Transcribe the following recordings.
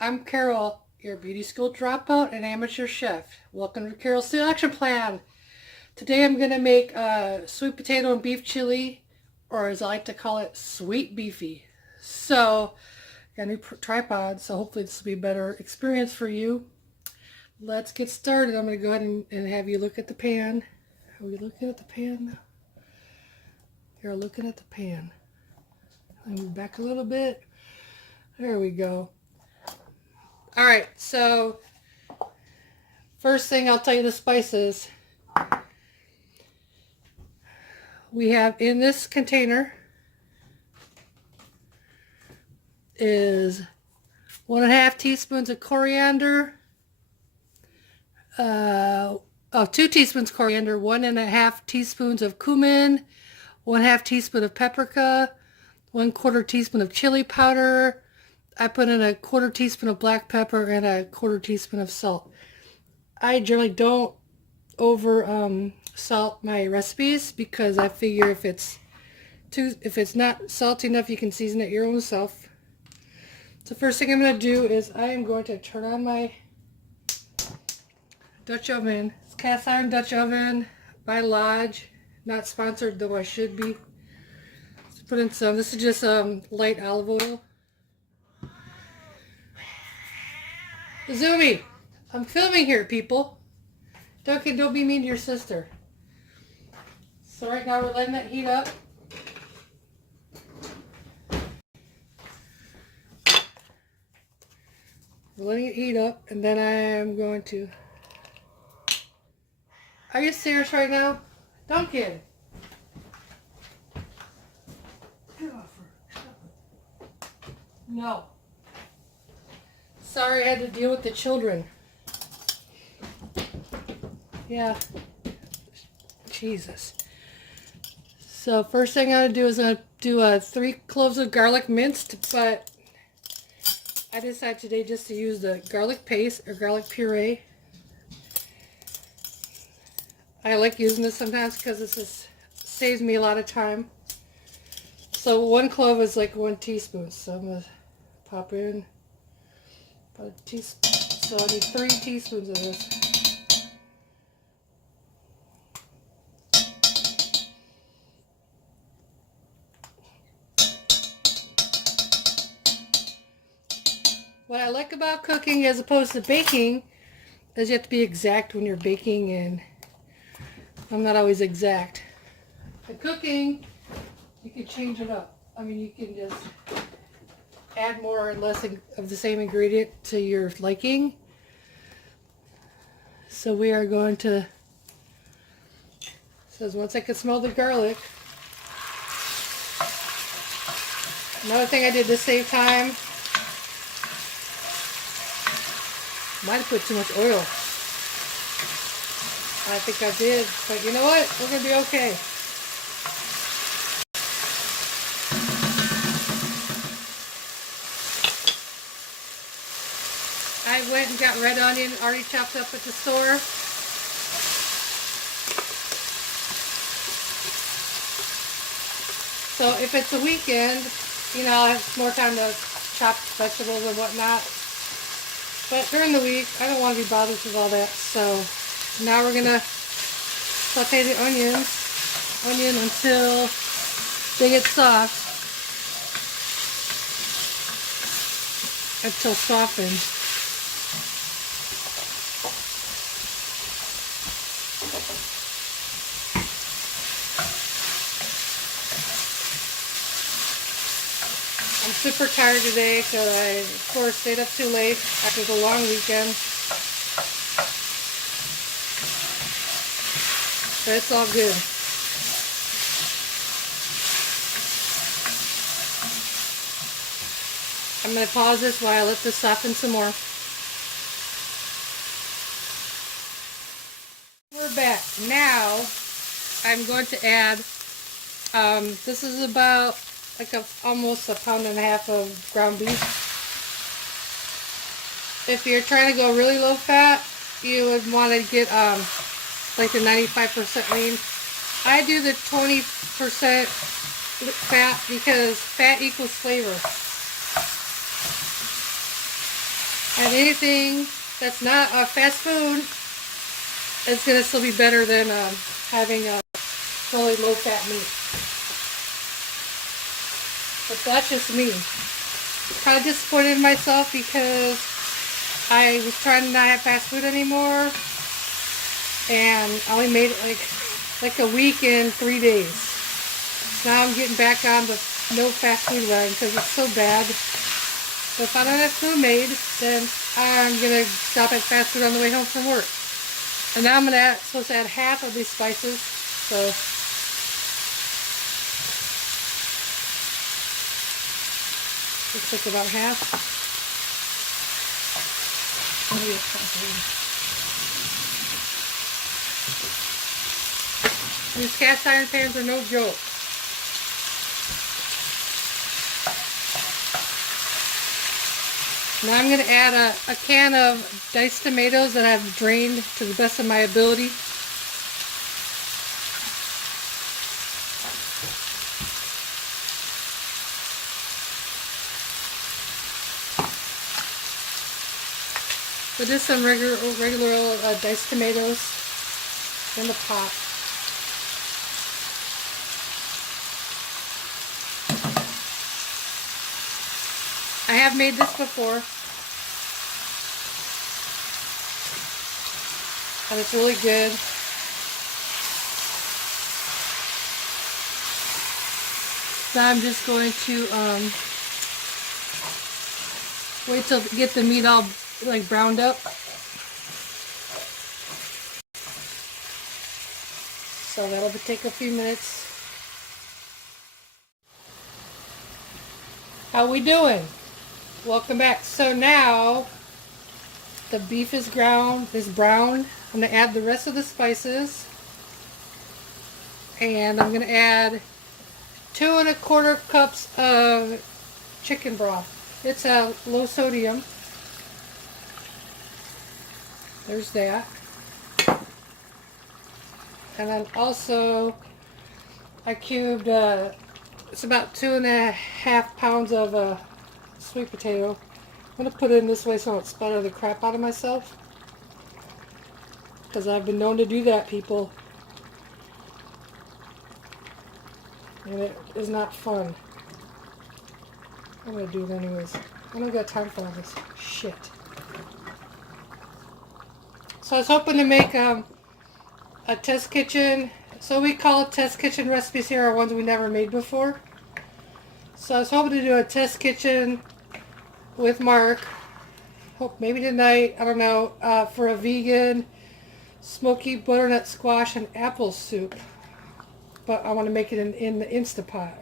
I'm Carol, your beauty school dropout and amateur chef. Welcome to Carol's Selection Plan. Today I'm going to make sweet potato and beef chili, or as I like to call it, sweet beefy. So, got a new tripod, so hopefully this will be a better experience for you. Let's get started. I'm going to go ahead and have you look at the pan. Are we looking at the pan? You're looking at the pan. Let me move back a little bit. There we go. Alright, so first thing I'll tell you the spices. We have in this container is 1.5 teaspoons of coriander, 2 teaspoons coriander, 1.5 teaspoons of cumin, 1/2 teaspoon of paprika, 1/4 teaspoon of chili powder. I put in 1/4 teaspoon of black pepper and 1/4 teaspoon of salt. I generally don't over salt my recipes because I figure if it's not salty enough, you can season it your own self. So first thing I'm going to do is I am going to turn on my Dutch oven. It's cast iron Dutch oven by Lodge. Not sponsored, though I should be. Let's put in some. This is just light olive oil. Zoomy, I'm filming here, people. Don't be mean to your sister. So right now we're letting that heat up. We're letting it heat up, and then I am going to... Are you serious right now? Don't kid. No. Sorry, I had to deal with the children. Yeah. Jesus. So first thing I'm going to do is I'm going to do 3 cloves of garlic minced, but I decided today just to use the garlic paste or garlic puree. I like using this sometimes because this just saves me a lot of time. So 1 clove is like 1 teaspoon. So I'm going to pop in about a teaspoon. So I need 3 teaspoons of this. What I like about cooking as opposed to baking is you have to be exact when you're baking, and I'm not always exact. The cooking, you can change it up. I mean, you can just add more or less of the same ingredient to your liking. So we are going to, it says once I can smell the garlic. Another thing I did to save time, might have put too much oil. I think I did, but you know what? We're going to be okay. I went and got red onion already chopped up at the store. So if it's a weekend, you know, I'll have more time to chop vegetables and whatnot. But during the week, I don't want to be bothered with all that. So now we're going to saute the onion until they get soft. Until softened. I'm super tired today because I, of course, stayed up too late after the long weekend. But it's all good. I'm going to pause this while I let this soften some more. We're back. Now, I'm going to add, this is about like almost 1.5 pounds of ground beef. If you're trying to go really low fat, you would want to get like the 95% lean. I do the 20% fat because fat equals flavor. And anything that's not fast food is going to still be better than having a really low-fat meat. But that's just me. Kind of disappointed in myself because I was trying to not have fast food anymore, and I only made it like a week and 3 days. So now I'm getting back on the no fast food wagon because it's so bad. So if I don't have food made, then I'm going to stop at fast food on the way home from work. And now I'm supposed to add half of these spices. So looks like about half. These cast iron pans are no joke. Now I'm going to add a can of diced tomatoes that I've drained to the best of my ability. So just some regular old diced tomatoes in the pot. I have made this before, and it's really good. Now I'm just going to wait till get the meat all like browned up. So that'll take a few minutes. How we doing? Welcome back. So now the beef is brown. I'm going to add the rest of the spices, and I'm going to add 2 1/4 cups of chicken broth. It's a low sodium. There's that. And then also I cubed it's about 2.5 pounds of sweet potato. I'm going to put it in this way so I don't splatter the crap out of myself, because I've been known to do that, people, and it is not fun. I'm going to do it anyways. I don't got time for all this shit. So I was hoping to make a test kitchen. So we call it test kitchen recipes here, are ones we never made before. So I was hoping to do a test kitchen with Mark. Hope maybe tonight, I don't know, for a vegan smoky butternut squash and apple soup. But I want to make it in the Instapot.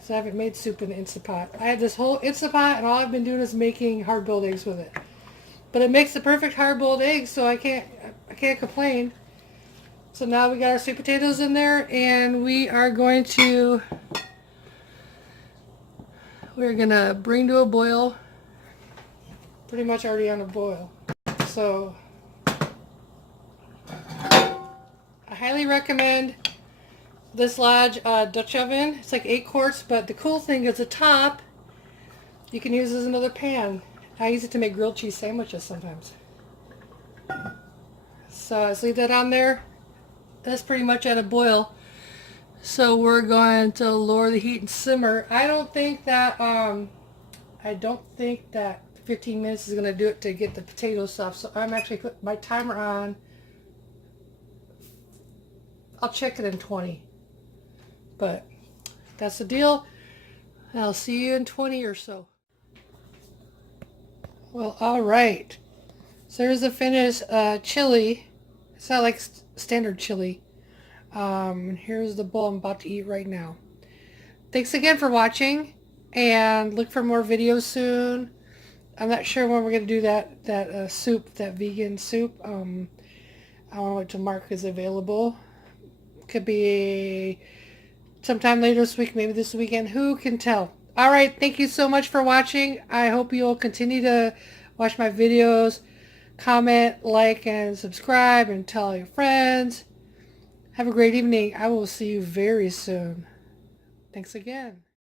So I haven't made soup in the Instapot. I had this whole Instapot, and all I've been doing is making hard-boiled eggs with it. But it makes the perfect hard-boiled egg, so I can't complain. So now we got our sweet potatoes in there, and we're gonna bring to a boil. Pretty much already on a boil. So I highly recommend this Lodge Dutch oven. It's like 8 quarts, but the cool thing is the top you can use as another pan. I use it to make grilled cheese sandwiches sometimes. So I just leave that on there. That's pretty much at a boil. So we're going to lower the heat and simmer. I don't think that 15 minutes is going to do it to get the potatoes soft. So I'm actually putting my timer on. I'll check it in 20. But that's the deal. I'll see you in 20 or so. Well, alright. So there's the finished chili. It's not like standard chili. Here's the bowl I'm about to eat right now. Thanks again for watching, and look for more videos soon. I'm not sure when we're going to do that soup, that vegan soup. I don't know what to Mark is available. Could be sometime later this week, maybe this weekend. Who can tell? Alright, thank you so much for watching. I hope you'll continue to watch my videos. Comment, like, and subscribe, and tell your friends. Have a great evening. I will see you very soon. Thanks again.